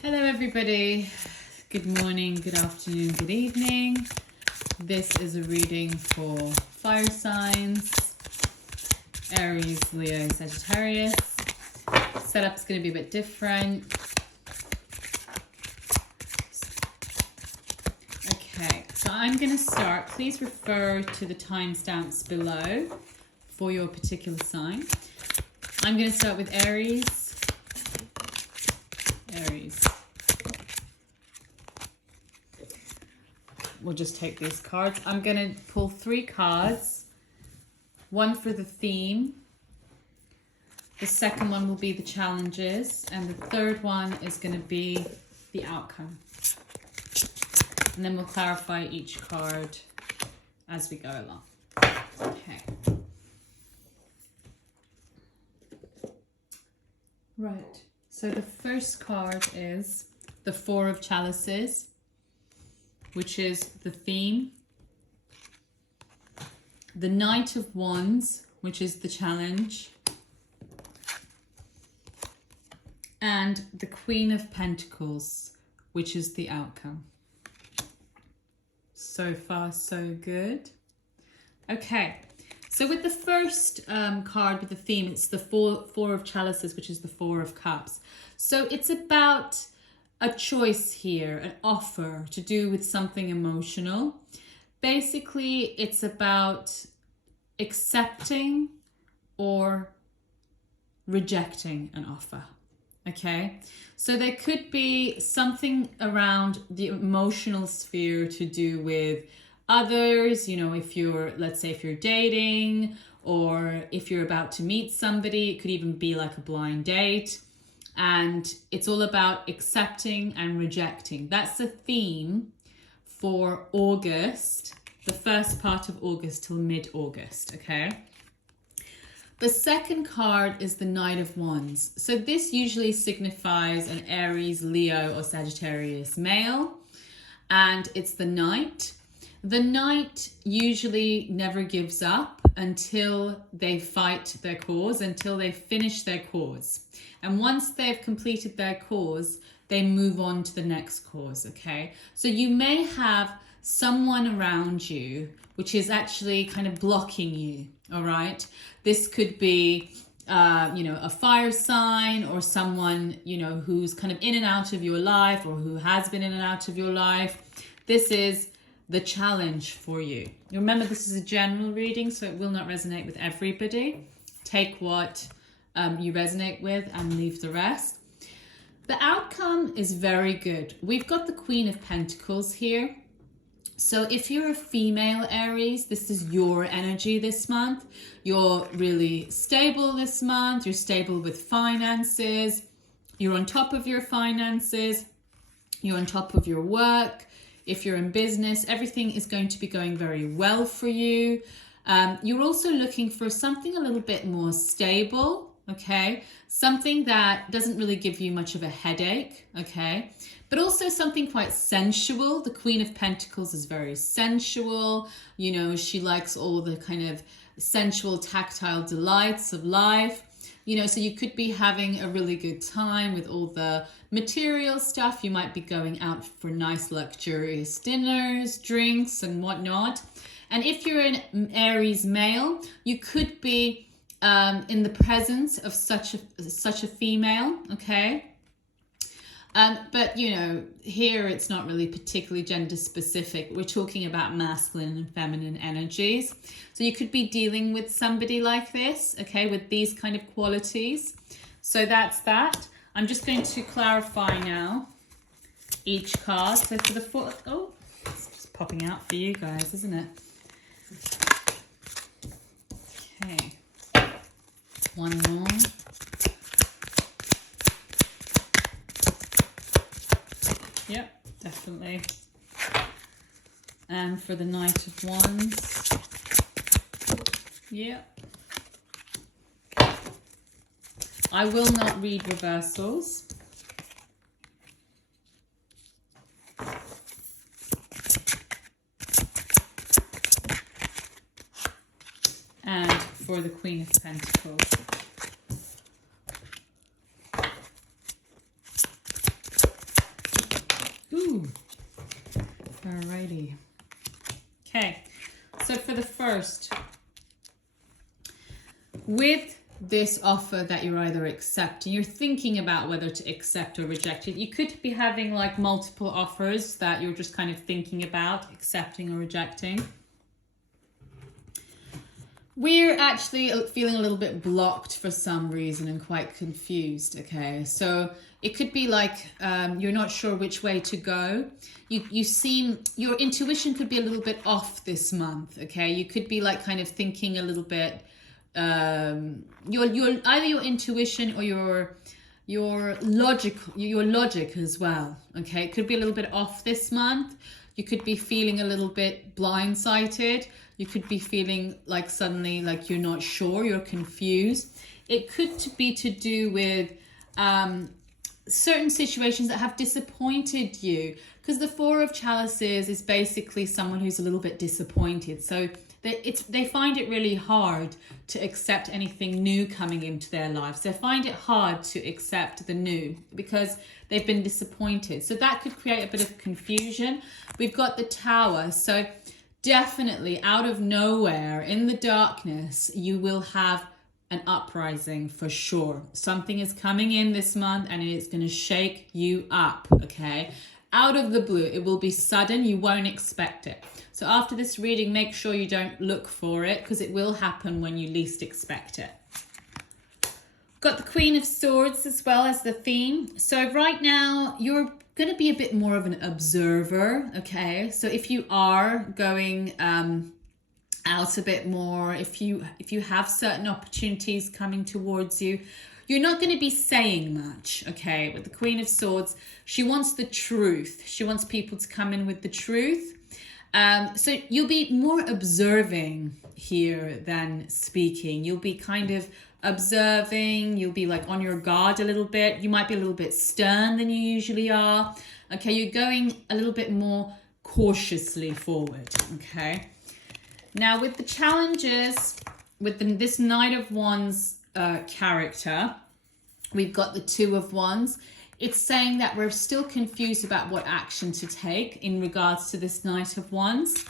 Hello everybody, good morning, good afternoon, good evening. This is a reading for fire signs, Aries, Leo, Sagittarius. Setup's going to be a bit different. Okay, so I'm going to start. Please refer to the timestamps below for your particular sign. I'm going to start with Aries. We'll just take these cards. I'm going to pull 3 cards. One for the theme. The second one will be the challenges. And the third one is going to be the outcome. And then we'll clarify each card as we go along. Okay. Right. So the first card is the 4 of Chalices, which is the theme. The Knight of Wands, which is the challenge. And the Queen of Pentacles, which is the outcome. So far, so good. Okay, so with the first card with the theme, it's the four of Chalices, which is the 4 of Cups. So it's about a choice here, an offer to do with something emotional. Basically, it's about accepting or rejecting an offer. Okay, so there could be something around the emotional sphere to do with others, you know, if you're, let's say if you're dating or if you're about to meet somebody, it could even be like a blind date. And it's all about accepting and rejecting. That's the theme for August, the first part of August till mid-August, okay? The second card is the Knight of Wands. So this usually signifies an Aries, Leo, or Sagittarius male. And it's the Knight. The Knight usually never gives up until they fight their cause, until they finish their cause. And once they've completed their cause, they move on to the next cause, okay? So you may have someone around you which is actually kind of blocking you, all right? This could be, you know, a fire sign or someone, you know, who's kind of in and out of your life or who has been in and out of your life. This is the challenge for you. Remember, this is a general reading, so it will not resonate with everybody. Take what you resonate with and leave the rest. The outcome is very good. We've got the Queen of Pentacles here. So if you're a female Aries, this is your energy this month. You're really stable this month. You're stable with finances. You're on top of your finances. You're on top of your work. If you're in business, everything is going to be going very well for you. You're also looking for something a little bit more stable, okay? Something that doesn't really give you much of a headache, okay? But also something quite sensual. The Queen of Pentacles is very sensual. You know, she likes all the kind of sensual, tactile delights of life. You know, so you could be having a really good time with all the material stuff. You might be going out for nice, luxurious dinners, drinks, and whatnot. And if you're an Aries male, you could be in the presence of such a female, okay? But, you know, here it's not really particularly gender specific. We're talking about masculine and feminine energies. So you could be dealing with somebody like this, okay, with these kind of qualities. So that's that. I'm just going to clarify now each card. So for the 4, oh, it's just popping out for you guys, isn't it? Okay. One more. Yep, definitely. And for the Knight of Wands. Yep. I will not read reversals. And for the Queen of Pentacles. Alrighty. Okay, so for the first, with this offer that you're either accepting, you're thinking about whether to accept or reject it. You could be having like multiple offers that you're just kind of thinking about accepting or rejecting. We're actually feeling a little bit blocked for some reason and quite confused, okay? So it could be like you're not sure which way to go. You seem, your intuition could be a little bit off this month, okay? You could be like kind of thinking a little bit, your either your intuition or your logic as well, okay? It could be a little bit off this month. You could be feeling a little bit blindsided. You could be feeling like suddenly like you're not sure, you're confused. It could be to do with certain situations that have disappointed you, because the Four of Chalices is basically someone who's a little bit disappointed. So they find it really hard to accept anything new coming into their lives. They find it hard to accept the new because they've been disappointed. So that could create a bit of confusion. We've got the Tower. So definitely out of nowhere in the darkness, you will have an uprising for sure. Something is coming in this month and it's going to shake you up, okay? Out of the blue, it will be sudden. You won't expect it. So after this reading, make sure you don't look for it because it will happen when you least expect it. Got the Queen of Swords as well as the theme. So right now, you're going to be a bit more of an observer, okay? So if you are going out a bit more, if you have certain opportunities coming towards you, you're not going to be saying much, okay? With the Queen of Swords, she wants the truth. She wants people to come in with the truth. So you'll be more observing here than speaking. You'll be kind of observing. You'll be like on your guard a little bit. You might be a little bit stern than you usually are. Okay, you're going a little bit more cautiously forward, okay? Now with the challenges, with this Knight of Wands character, we've got the Two of Wands. It's saying that we're still confused about what action to take in regards to this Knight of Wands.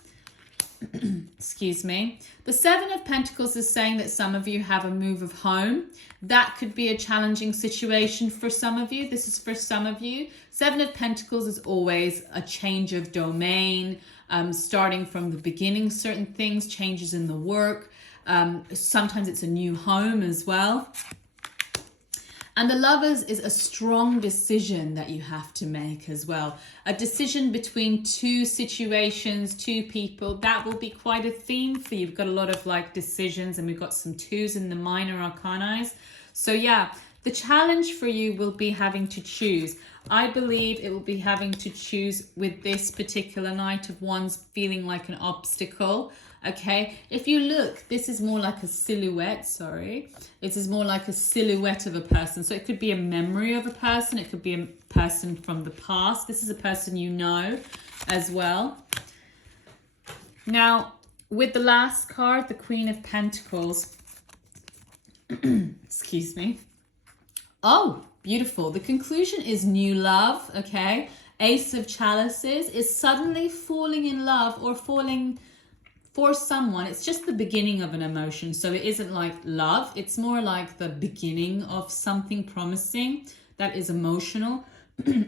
Excuse me. The Seven of Pentacles is saying that some of you have a move of home. That could be a challenging situation for some of you. This is for some of you. Seven of Pentacles is always a change of domain, starting from the beginning, certain things, changes in the work. Sometimes it's a new home as well. And the Lovers is a strong decision that you have to make as well. A decision between two situations, two people. That will be quite a theme for you. We've got a lot of like decisions and we've got some twos in the minor arcana. So yeah, the challenge for you will be having to choose. I believe it will be having to choose with this particular Knight of Wands feeling like an obstacle. Okay, if you look, this is more like a silhouette, sorry. It is more like a silhouette of a person. So it could be a memory of a person. It could be a person from the past. This is a person you know as well. Now, with the last card, the Queen of Pentacles. Excuse me. Oh, beautiful. The conclusion is new love, okay? Ace of Chalices is suddenly falling in love or falling for someone. It's just the beginning of an emotion. So it isn't like love. It's more like the beginning of something promising that is emotional.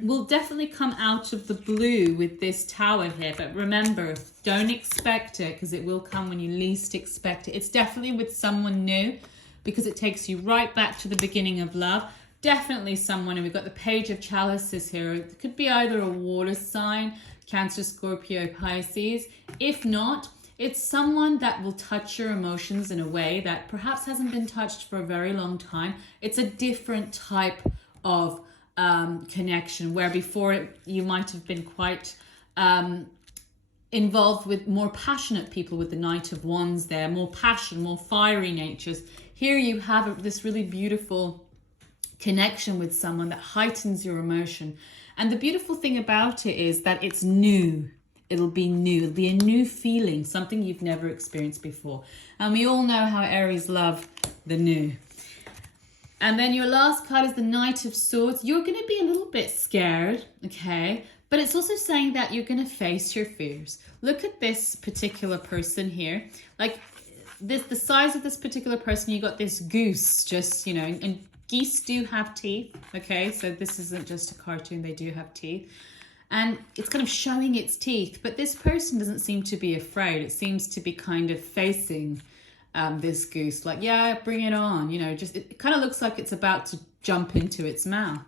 Will definitely come out of the blue with this Tower here. But remember, don't expect it because it will come when you least expect it. It's definitely with someone new because it takes you right back to the beginning of love. Definitely someone, and we've got the Page of Chalices here. It could be either a water sign, Cancer, Scorpio, Pisces. If not, it's someone that will touch your emotions in a way that perhaps hasn't been touched for a very long time. It's a different type of connection where before you might have been quite involved with more passionate people with the Knight of Wands there, more passion, more fiery natures. Here you have this really beautiful connection with someone that heightens your emotion. And the beautiful thing about it is that it's new. It'll be new. It'll be a new feeling, something you've never experienced before. And we all know how Aries love the new. And then your last card is the Knight of Swords. You're going to be a little bit scared, okay? But it's also saying that you're going to face your fears. Look at this particular person here. Like this, the size of this particular person, you got this goose just, you know, and geese do have teeth, okay? So this isn't just a cartoon, they do have teeth. And it's kind of showing its teeth, but this person doesn't seem to be afraid. It seems to be kind of facing this goose, like, yeah, bring it on, you know, just, it kind of looks like it's about to jump into its mouth.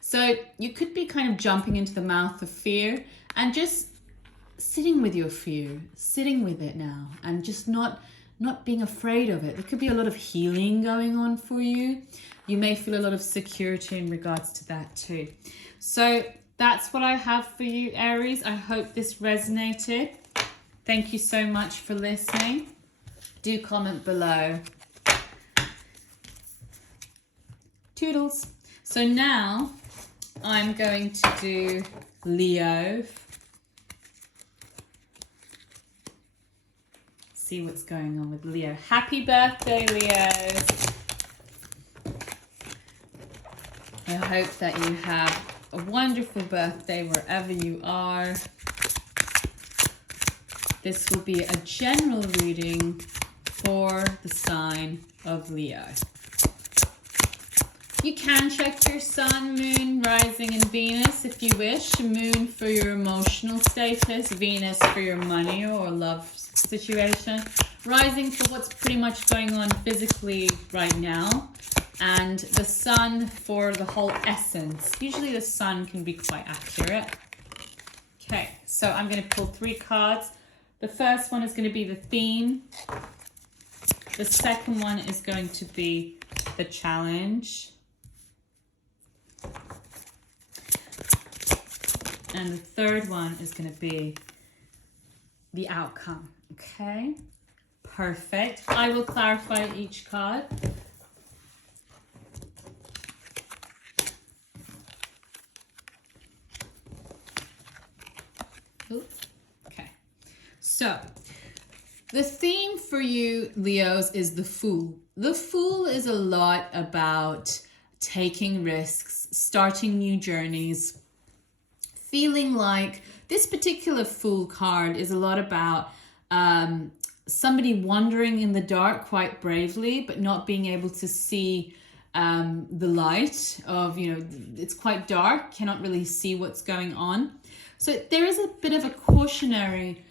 So you could be kind of jumping into the mouth of fear and just sitting with your fear, sitting with it now, and just not being afraid of it. There could be a lot of healing going on for you. You may feel a lot of security in regards to that too. So that's what I have for you, Aries. I hope this resonated. Thank you so much for listening. Do comment below. Toodles. So now I'm going to do Leo. See what's going on with Leo. Happy birthday, Leos. I hope that you have a wonderful birthday wherever you are. This will be a general reading for the sign of Leo. You can check your sun, moon, rising, and Venus if you wish. Moon for your emotional status, Venus for your money or love situation, rising for what's pretty much going on physically right now, and the sun for the whole essence. Usually the sun can be quite accurate. Okay, so I'm going to pull 3 cards. The first one is going to be the theme. The second one is going to be the challenge. And the third one is going to be the outcome. Okay, perfect. I will clarify each card. Oops. Okay, so the theme for you, Leos, is the Fool. The Fool is a lot about taking risks, starting new journeys, feeling like this particular Fool card is a lot about somebody wandering in the dark quite bravely, but not being able to see the light of, you know, it's quite dark, cannot really see what's going on. So there is a bit of a cautionary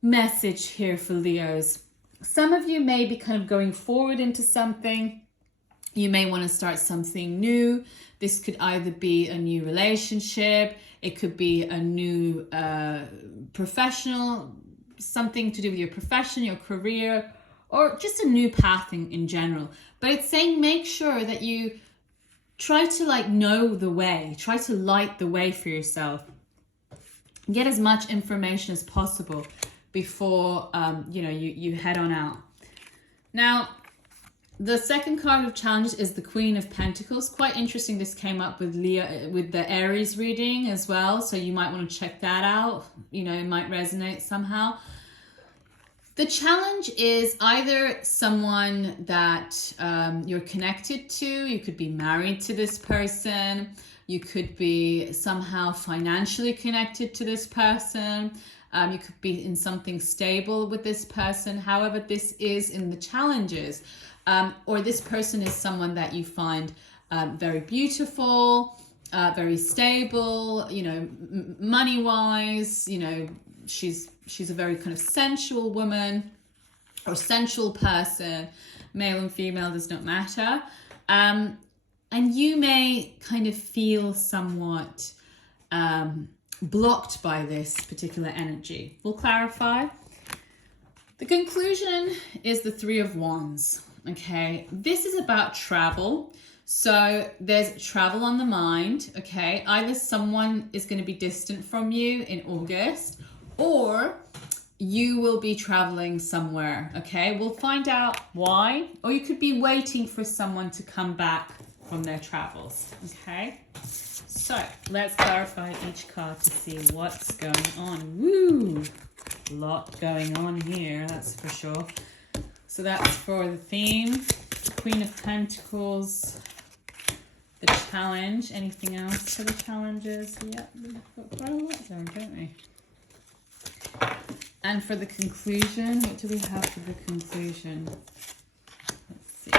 message here for Leos. Some of you may be kind of going forward into something. You may want to start something new. This could either be a new relationship, it could be a new professional, something to do with your profession, your career, or just a new path in general. But it's saying make sure that you try to know the way, try to light the way for yourself. Get as much information as possible before you head on out. Now, the second card of challenge is the Queen of Pentacles. Quite interesting. This came up with Leo, with the Aries reading as well. So you might want to check that out. You know, it might resonate somehow. The challenge is either someone that you're connected to. You could be married to this person. You could be somehow financially connected to this person. You could be in something stable with this person. However, this is in the challenges. Or this person is someone that you find very beautiful, very stable, you know, money-wise, you know, she's a very kind of sensual woman or sensual person, male and female, does not matter. And you may kind of feel somewhat blocked by this particular energy. We'll clarify. The conclusion is the Three of Wands. Okay, this is about travel. So there's travel on the mind. Okay, either someone is going to be distant from you in August, or you will be traveling somewhere. Okay, we'll find out why, or you could be waiting for someone to come back from their travels. Okay, so let's clarify each card to see what's going on. Woo, a lot going on here, that's for sure. So that's for the theme, Queen of Pentacles, challenge. Anything else for the challenges? Yeah, we've got quite a lot there, don't we? And for the conclusion, what do we have for the conclusion? Let's see.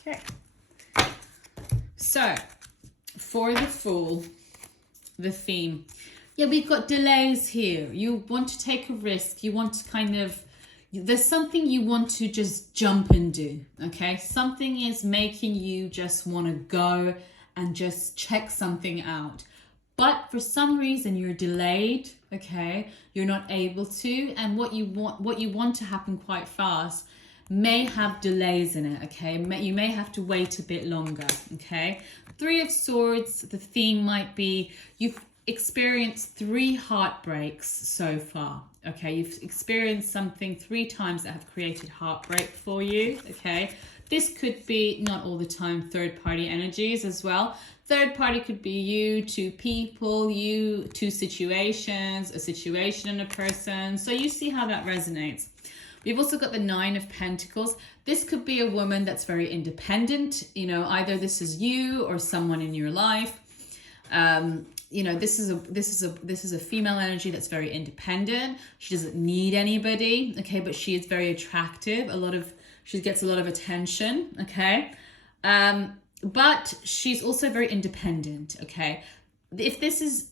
Okay. So, for the Fool, the theme. Yeah, we've got delays here. You want to take a risk. You want to kind of, there's something you want to just jump and do, okay? Something is making you just want to go and just check something out. But for some reason you're delayed, okay? You're not able to, and what you want to happen quite fast may have delays in it, okay? You may have to wait a bit longer, okay? Three of Swords, the theme might be you've experienced 3 heartbreaks so far, okay? You've experienced something 3 times that have created heartbreak for you, okay? This could be, not all the time, third-party energies as well. Third party could be you, 2 people, you, 2 situations, a situation and a person. So you see how that resonates. We've also got the 9 of Pentacles. This could be a woman that's very independent. You know, either this is you or someone in your life. You know, this is a female energy that's very independent. She doesn't need anybody, okay? But she is very attractive. She gets a lot of attention, okay? But she's also very independent, okay? If this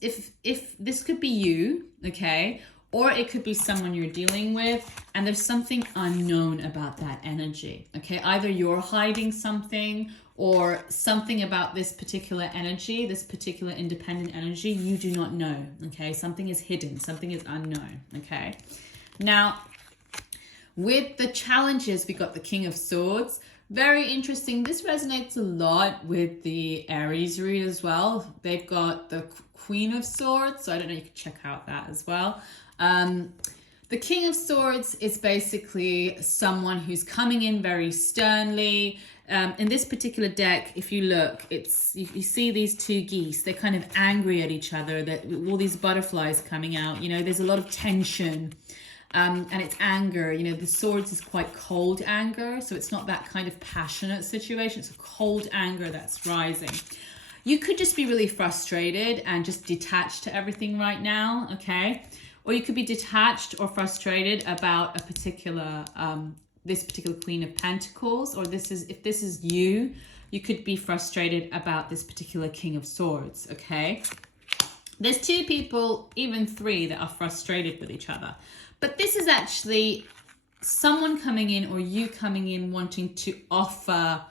could be you, okay? Or it could be someone you're dealing with, and there's something unknown about that energy, okay? Either you're hiding something, or something about this particular energy, this particular independent energy, you do not know, okay? Something is hidden, something is unknown, okay? Now, with the challenges, we got the King of Swords. Very interesting. This resonates a lot with the Aries read as well. They've got the Queen of Swords, so I don't know, you can check out that as well. The King of Swords is basically someone who's coming in very sternly. In this particular deck, if you look, you see these 2 geese. They're kind of angry at each other. That all these butterflies coming out. You know, there's a lot of tension, and it's anger. You know, the swords is quite cold anger, so it's not that kind of passionate situation. It's a cold anger that's rising. You could just be really frustrated and just detached to everything right now, okay? Or you could be detached or frustrated about a particular, this particular Queen of Pentacles, or if this is you, you could be frustrated about this particular King of Swords, okay? There's 2 people, even 3, that are frustrated with each other. But this is actually someone coming in or you coming in wanting to offer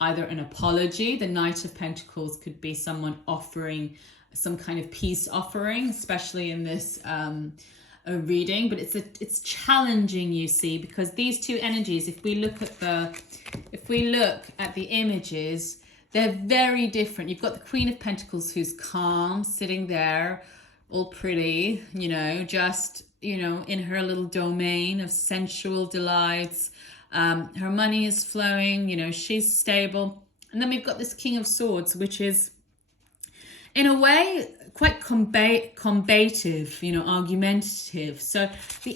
either an apology. The Knight of Pentacles could be someone offering some kind of peace offering, especially in this a reading, but it's challenging, you see, because these 2 energies, if we look at the images, they're very different. You've got the Queen of Pentacles who's calm, sitting there, all pretty, you know, just, you know, in her little domain of sensual delights. Her money is flowing, you know, she's stable. And then we've got this King of Swords, which is, in a way, quite combative, you know, argumentative. So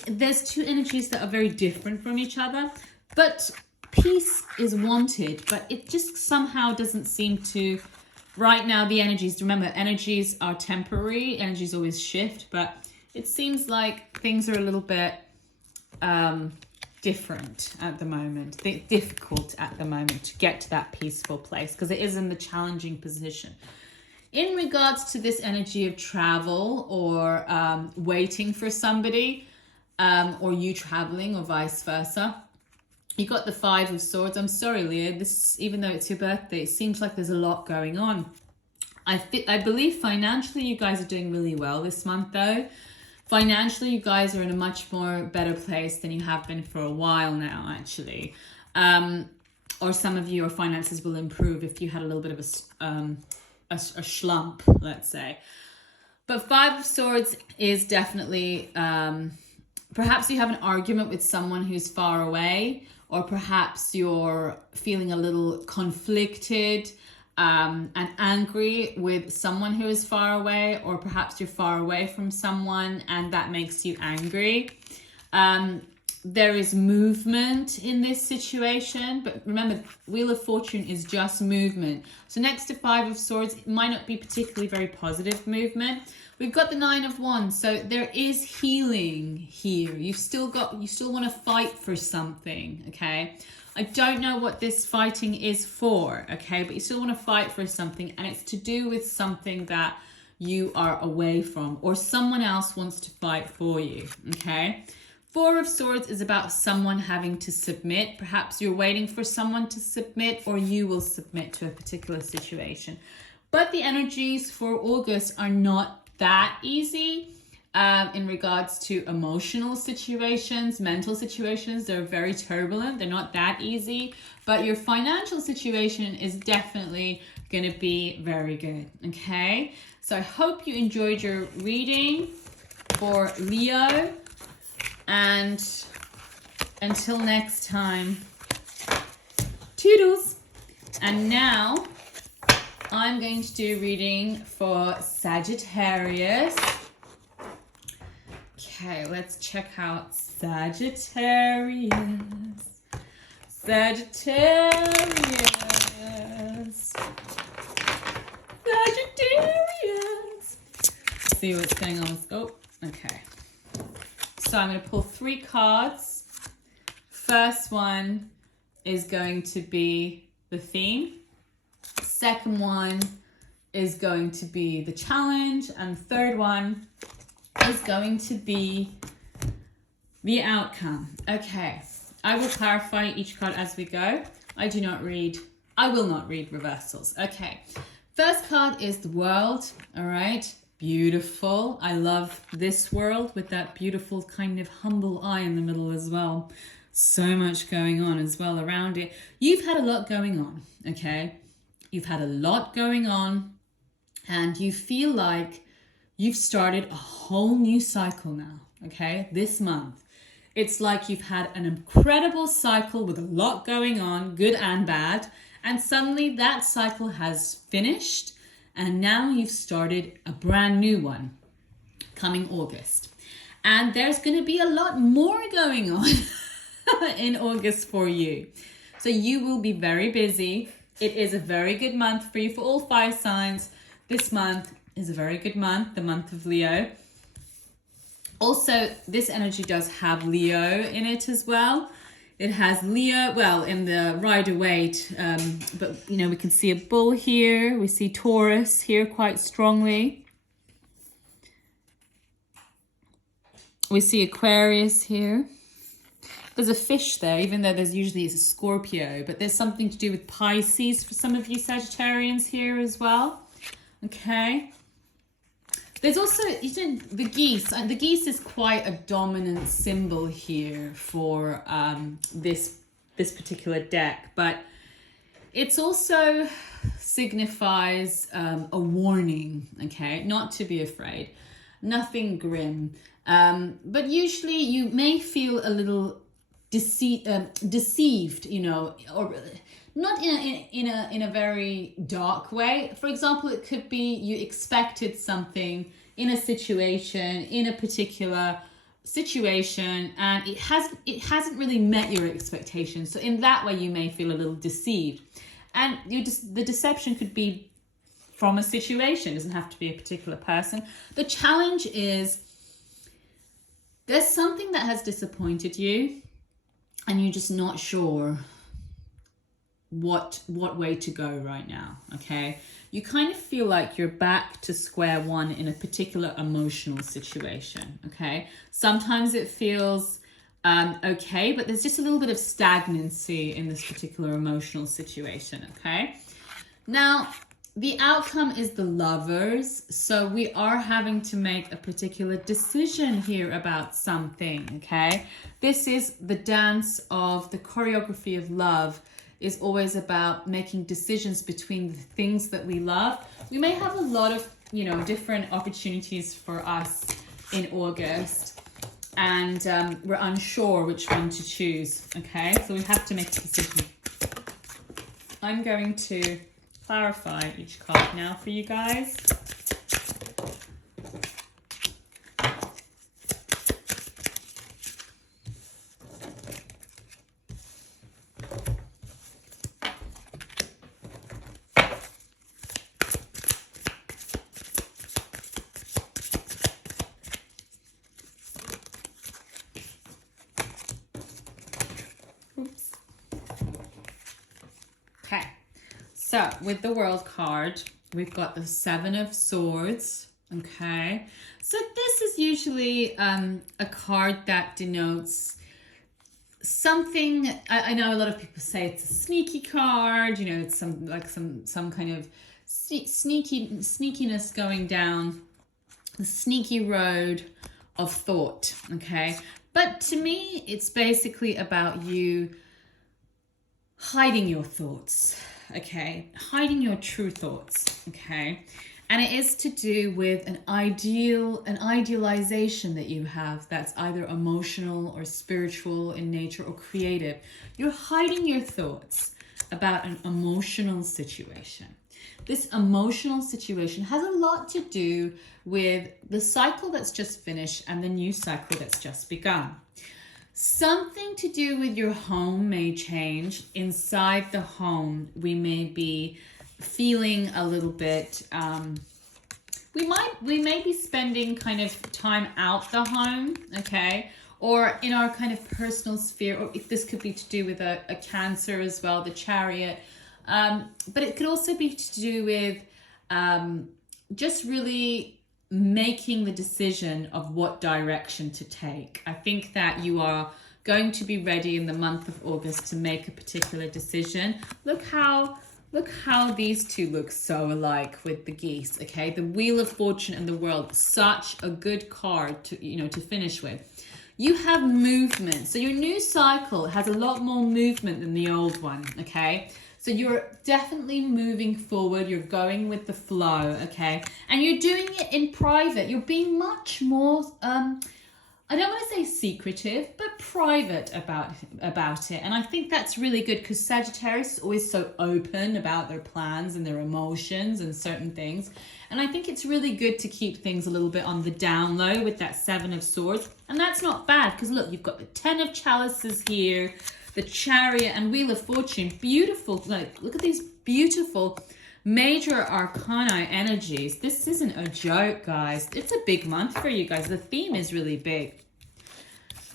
there's 2 energies that are very different from each other, but peace is wanted, but it just somehow doesn't seem to, right now, the energies, remember, energies are temporary, energies always shift, but it seems like things are a little bit different at the moment, difficult at the moment to get to that peaceful place, because it is in the challenging position. In regards to this energy of travel or waiting for somebody, or you traveling or vice versa, you got the 5 of Swords. I'm sorry, Leo, this, even though it's your birthday, it seems like there's a lot going on. I believe financially you guys are doing really well this month, though. Financially, you guys are in a much more better place than you have been for a while now, actually. Or some of your finances will improve if you had a little bit of a slump, let's say. But 5 of Swords is definitely, perhaps you have an argument with someone who's far away, or perhaps you're feeling a little conflicted and angry with someone who is far away, or perhaps you're far away from someone and that makes you angry. There is movement in this situation, but remember, Wheel of Fortune is just movement. So next to Five of Swords, it might not be particularly very positive movement. We've got the Nine of Wands, so there is healing here. You still want to fight for something, okay? I don't know what this fighting is for, okay? But you still want to fight for something, and it's to do with something that you are away from, or someone else wants to fight for you, okay? Four of Swords is about someone having to submit. Perhaps you're waiting for someone to submit, or you will submit to a particular situation. But the energies for August are not that easy in regards to emotional situations, mental situations. They're very turbulent. They're not that easy. But your financial situation is definitely going to be very good, okay? So I hope you enjoyed your reading for Leo. And until next time, toodles. And now I'm going to do reading for Sagittarius. Okay, let's check out Sagittarius. Sagittarius. Sagittarius. See what's going on. Oh, okay. So I'm going to pull 3 cards. First one is going to be the theme. Second one is going to be the challenge. And third one is going to be the outcome. Okay, I will clarify each card as we go. I will not read reversals. Okay, first card is the World, all right? Beautiful. I love this world with that beautiful kind of humble eye in the middle as well. So much going on as well around it. You've had a lot going on, okay? You've had a lot going on, and you feel like you've started a whole new cycle now, okay? This month. It's like you've had an incredible cycle with a lot going on, good and bad, and suddenly that cycle has finished. And now you've started a brand new one coming August. And there's going to be a lot more going on in August for you. So you will be very busy. It is a very good month for you for all 5 signs. This month is a very good month, the month of Leo. Also, this energy does have Leo in it as well. It has Leo, well, in the Rider-Waite, but, you know, we can see a bull here. We see Taurus here quite strongly. We see Aquarius here. There's a fish there, even though there's usually a Scorpio, but there's something to do with Pisces for some of you Sagittarians here as well. Okay. There's also, the geese. The geese is quite a dominant symbol here for this particular deck, but it's also signifies a warning, okay? Not to be afraid. Nothing grim. But usually you may feel a little deceived, you know, or not in a very dark way. For example, it could be you expected something in a situation, in a particular situation, and it hasn't really met your expectations. So in that way, you may feel a little deceived, and the deception could be from a situation. It doesn't have to be a particular person. The challenge is there's something that has disappointed you, and you're just not sure what way to go right now, okay? You kind of feel like you're back to square one in a particular emotional situation, okay? Sometimes it feels okay, but there's just a little bit of stagnancy in this particular emotional situation, okay? Now, the outcome is the Lovers, so we are having to make a particular decision here about something, okay? This is the dance of the choreography of love, is always about making decisions between the things that we love. We may have a lot of, you know, different opportunities for us in August, and we're unsure which one to choose, okay? So we have to make a decision. I'm going to clarify each card now for you guys. So with the World card, we've got the Seven of Swords. Okay, so this is usually a card that denotes something. I know a lot of people say it's a sneaky card. You know, it's some kind of sneakiness going down the sneaky road of thought. Okay, but to me, it's basically about you hiding your thoughts. Okay, hiding your true thoughts. Okay, and it is to do with an idealization that you have that's either emotional or spiritual in nature or creative. You're hiding your thoughts about an emotional situation. This emotional situation has a lot to do with the cycle that's just finished and the new cycle that's just begun. Something to do with your home may change. Inside the home, we may be feeling a little bit, we may be spending kind of time out the home, okay? Or in our kind of personal sphere, or if this could be to do with a Cancer as well, the Chariot. But it could also be to do with just really making the decision of what direction to take. I think that you are going to be ready in the month of August to make a particular decision. Look how these two look so alike with the geese, okay? The Wheel of Fortune and the World, such a good card to, you know, to finish with. You have movement. So your new cycle has a lot more movement than the old one, okay? So you're definitely moving forward. You're going with the flow, okay? And you're doing it in private. You're being much more, I don't want to say secretive, but private about it. And I think that's really good because Sagittarius is always so open about their plans and their emotions and certain things. And I think it's really good to keep things a little bit on the down low with that Seven of Swords. And that's not bad because look, you've got the Ten of Chalices here, the Chariot and Wheel of Fortune. Beautiful, like look at these beautiful major arcana energies. This isn't a joke, guys. It's a big month for you guys. The theme is really big.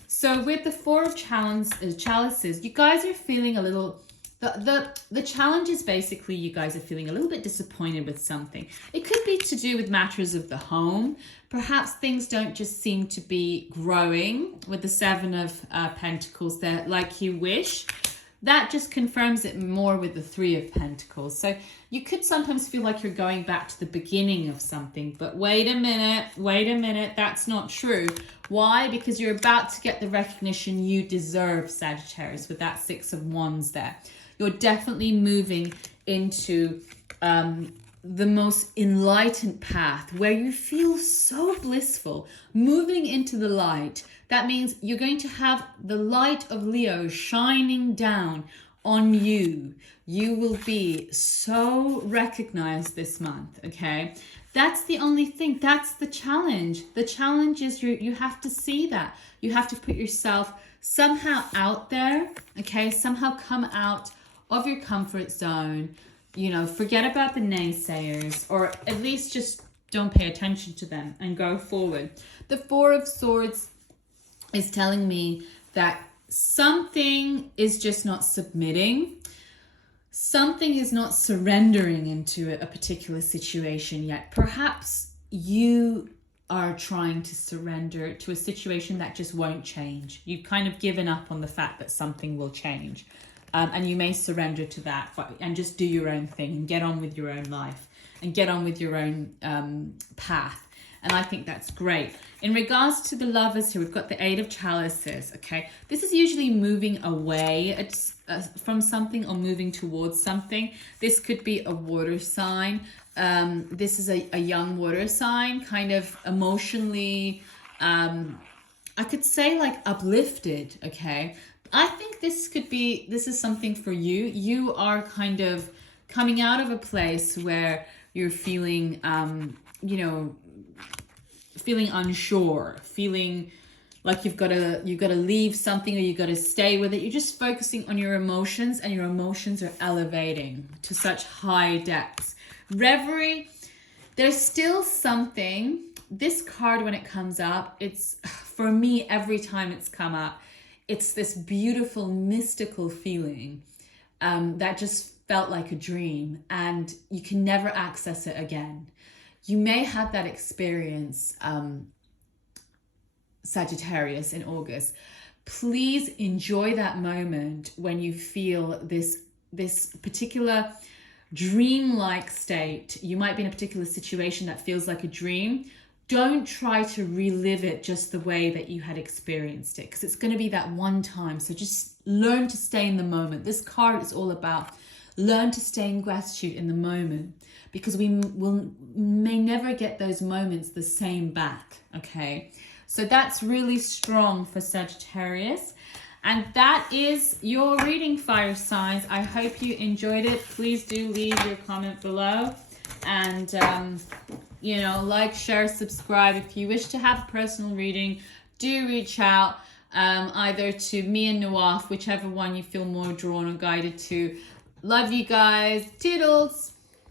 So with the Four of Chalices, you guys are feeling a little, the challenge is basically you guys are feeling a little bit disappointed with something. It could be to do with matters of the home. Perhaps things don't just seem to be growing with the Seven of Pentacles there like you wish. That just confirms it more with the Three of Pentacles. So you could sometimes feel like you're going back to the beginning of something, but wait a minute, that's not true. Why? Because you're about to get the recognition you deserve, Sagittarius, with that Six of Wands there. You're definitely moving into the most enlightened path where you feel so blissful, moving into the light. That means you're going to have the light of Leo shining down on you. You will be so recognized this month, okay? That's the only thing. That's the challenge. The challenge is you have to see that. You have to put yourself somehow out there, okay? Somehow come out of your comfort zone. You know, forget about the naysayers, or at least just don't pay attention to them and go forward. The Four of Swords is telling me that something is just not submitting. Something is not surrendering into a particular situation yet. Perhaps you are trying to surrender to a situation that just won't change. You've kind of given up on the fact that something will change. And you may surrender to that and just do your own thing and get on with your own life and get on with your own path. And I think that's great. In regards to the Lovers here, we've got the Eight of Chalices, okay? This is usually moving away from something or moving towards something. This could be a water sign. This is a young water sign, kind of emotionally, I could say like uplifted, okay? I think this is something for you. You are kind of coming out of a place where you're feeling, feeling unsure, feeling like you've got to leave something or you've got to stay with it. You're just focusing on your emotions, and your emotions are elevating to such high depths. Reverie, there's still something. This card, when it comes up, it's, for me, every time it's come up, it's this beautiful mystical feeling. that just felt like a dream and you can never access it again. You may have that experience, Sagittarius, in August. Please enjoy that moment when you feel this particular dream-like state. You might be in a particular situation that feels like a dream. Don't try to relive it just the way that you had experienced it, because it's going to be that one time. So just learn to stay in the moment. This card is all about learn to stay in gratitude in the moment, because we may never get those moments the same back, okay? So that's really strong for Sagittarius. And that is your reading, fire signs. I hope you enjoyed it. Please do leave your comment below. And, you know, like, share, subscribe. If you wish to have a personal reading, do reach out either to me and Nawaf, whichever one you feel more drawn or guided to. Love you guys. Toodles.